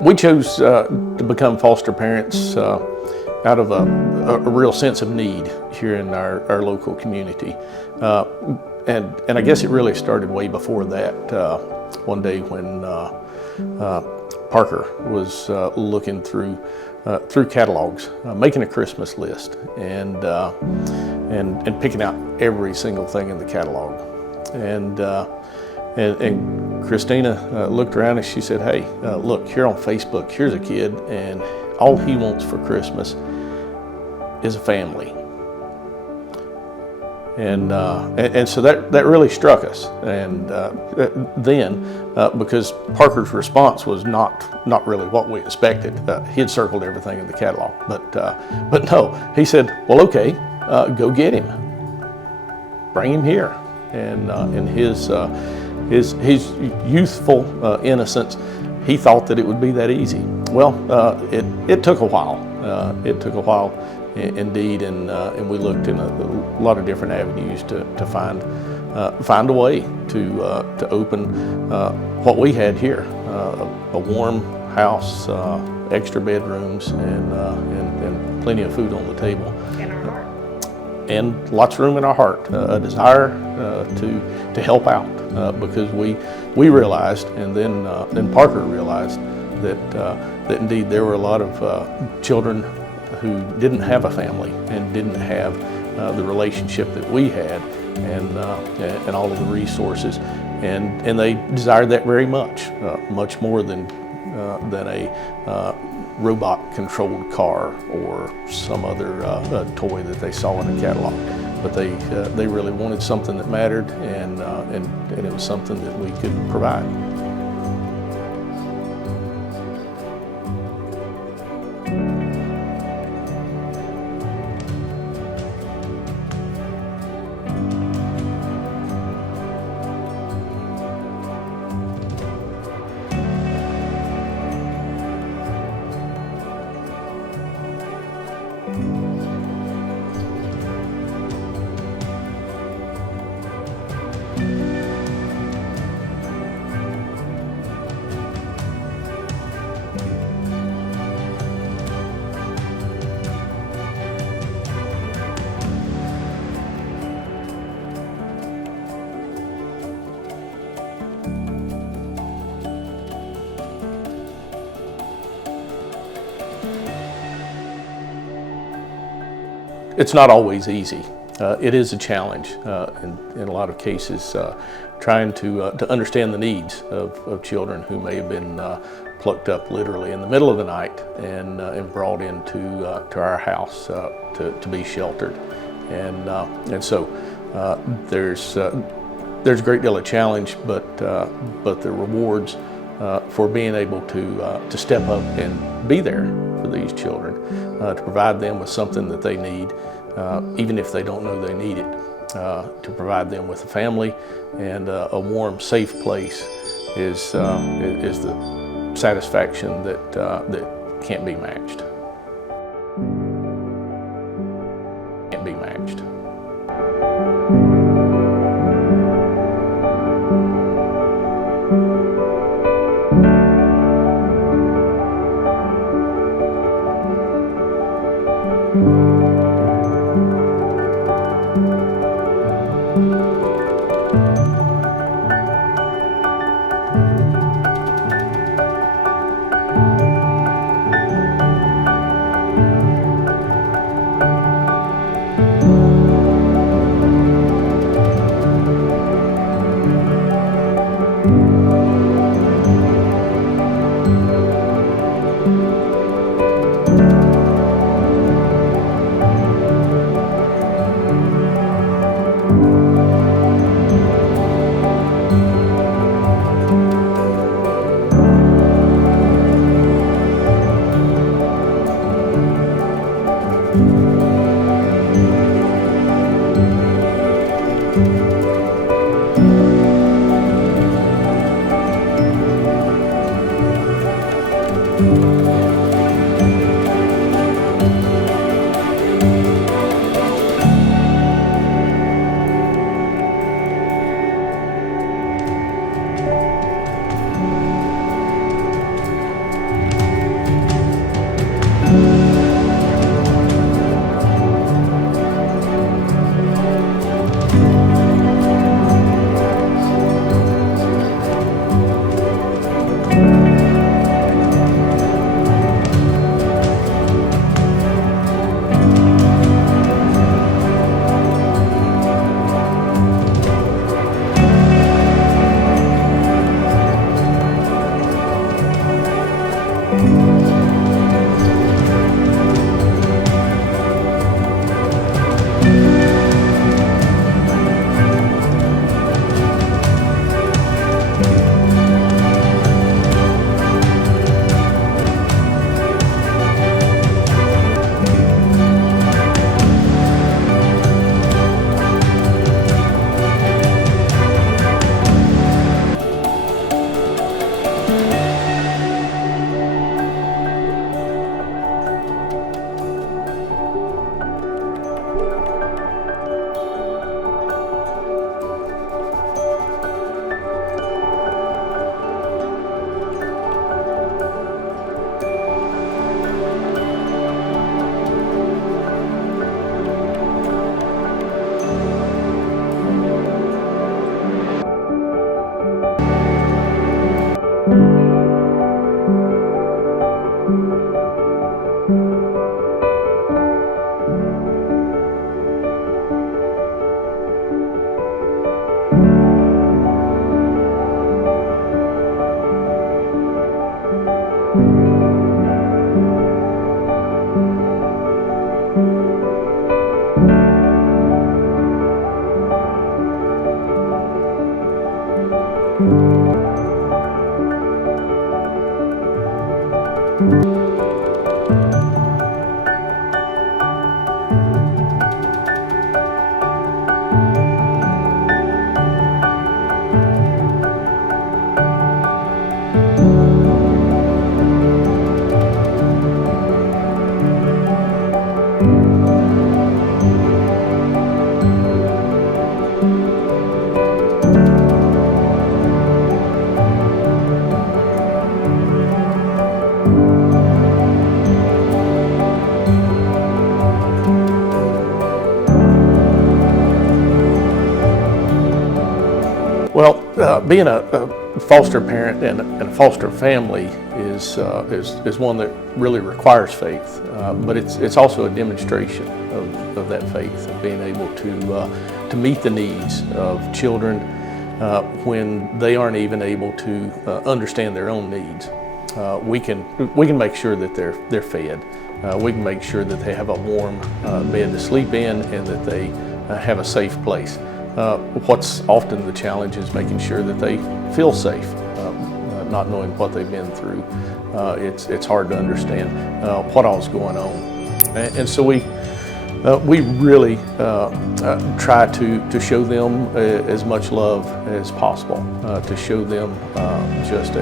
We chose to become foster parents out of a real sense of need here in our local community. And I guess it really started way before that. One day when Parker was looking through catalogs, making a Christmas list, and picking out every single thing in the catalog. And Christina looked around and she said, "Hey, look, here on Facebook, here's a kid, and all he wants for Christmas is a family." And so that really struck us. And then, because Parker's response was not really what we expected. He had circled everything in the catalog, but no, he said, "Well, okay, go get him, bring him here." And in his youthful innocence, he thought that it would be that easy. Well, it took a while. It took a while. Indeed, and we looked in a lot of different avenues to find a way to open what we had here, a warm house, extra bedrooms, and plenty of food on the table. In our heart. And lots of room in our heart, a desire to help out, because we realized, and then Parker realized that indeed there were a lot of children who didn't have a family and didn't have the relationship that we had, and all of the resources, and they desired that very much, much more than a robot-controlled car or some other toy that they saw in a catalog. But they really wanted something that mattered, and it was something that we could provide. It's not always easy. It is a challenge in a lot of cases, trying to understand the needs of children who may have been plucked up literally in the middle of the night and brought into to our house to be sheltered. And so there's a great deal of challenge, but the rewards for being able to step up and be there for these children, to provide them with something that they need, even if they don't know they need it, to provide them with a family and a warm, safe place is the satisfaction that can't be matched. Can't be matched. Well, being a foster parent and a foster family is one that really requires faith, but it's also a demonstration of that faith, of being able to meet the needs of children when they aren't even able to understand their own needs. We can make sure that they're fed. We can make sure that they have a warm bed to sleep in, and that they have a safe place. What's often the challenge is making sure that they feel safe, not knowing what they've been through. It's hard to understand what all's going on, and so we really try to show them as much love as possible, to show them just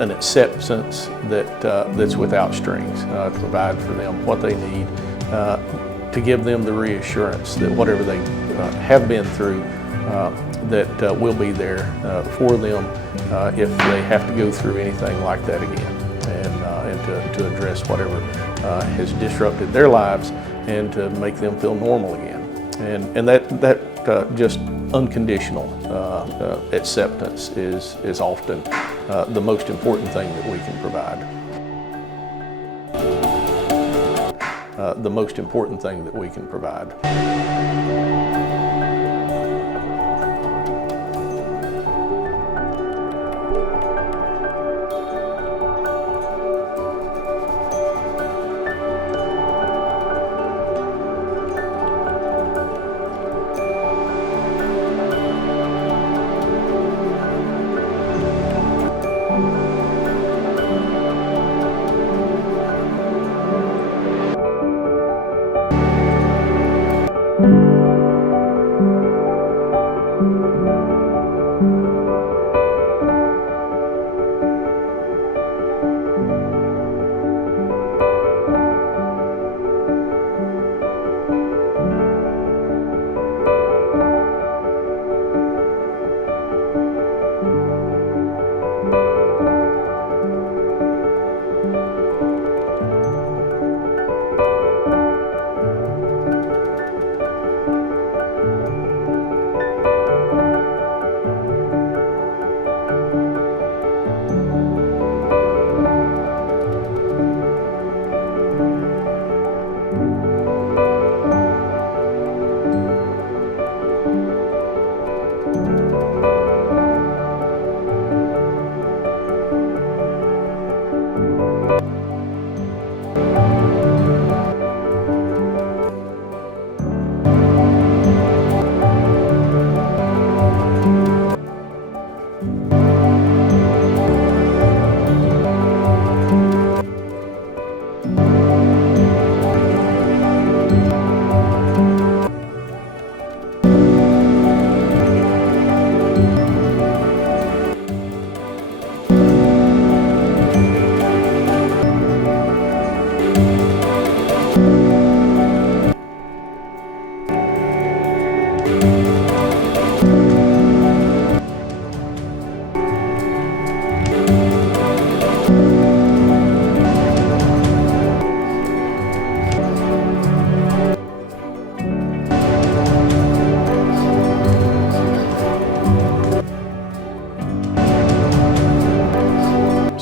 an acceptance that's without strings, to provide for them what they need. To give them the reassurance that whatever they have been through, that we'll be there for them if they have to go through anything like that again, and to address whatever has disrupted their lives, and to make them feel normal again. And that just unconditional acceptance is often the most important thing that we can provide. The most important thing that we can provide.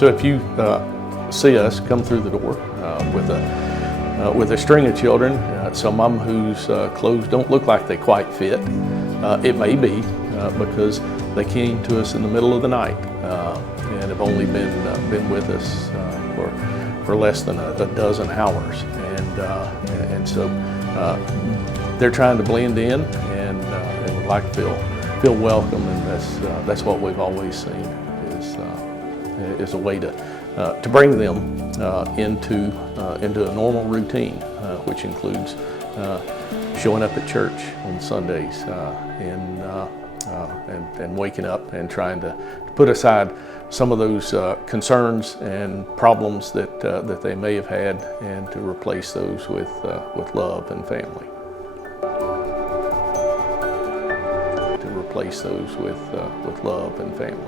So if you see us come through the door with a string of children, some of them whose clothes don't look like they quite fit, it may be because they came to us in the middle of the night and have only been with us for less than a dozen hours, and so they're trying to blend in and would like to feel welcome, and that's what we've always seen is a way to bring them into a normal routine, which includes showing up at church on Sundays and waking up and trying to put aside some of those concerns and problems that they may have had, and to replace those with love and family. To replace those with love and family.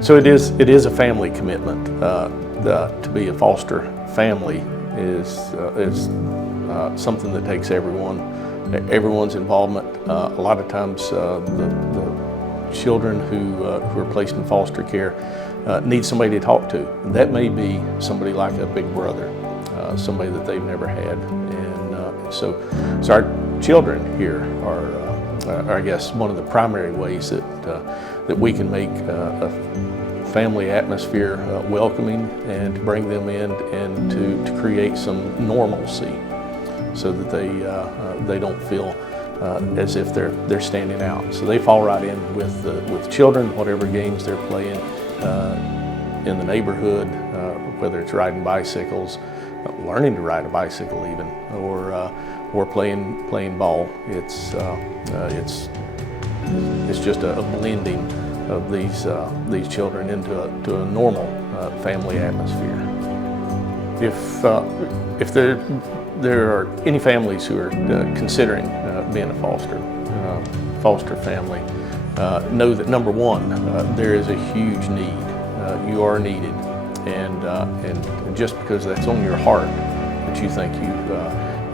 So it is a family commitment. To be a foster family is something that takes everyone's involvement. A lot of times the children who are placed in foster care need somebody to talk to. And that may be somebody like a big brother, somebody that they've never had. And so our children here are, I guess, one of the primary ways that we can make a family atmosphere welcoming, and to bring them in and to create some normalcy, so that they don't feel as if they're standing out. So they fall right in with children, whatever games they're playing in the neighborhood, whether it's riding bicycles, learning to ride a bicycle even, or playing ball. It's just a blending of these children into a normal family atmosphere. If there are any families who are considering being a foster family, know that number one, there is a huge need. You are needed, and just because that's on your heart, that you think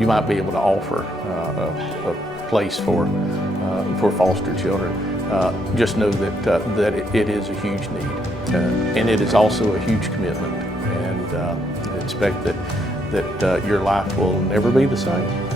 you might be able to offer a place for foster children, just know that it is a huge need, and it is also a huge commitment, and expect that your life will never be the same.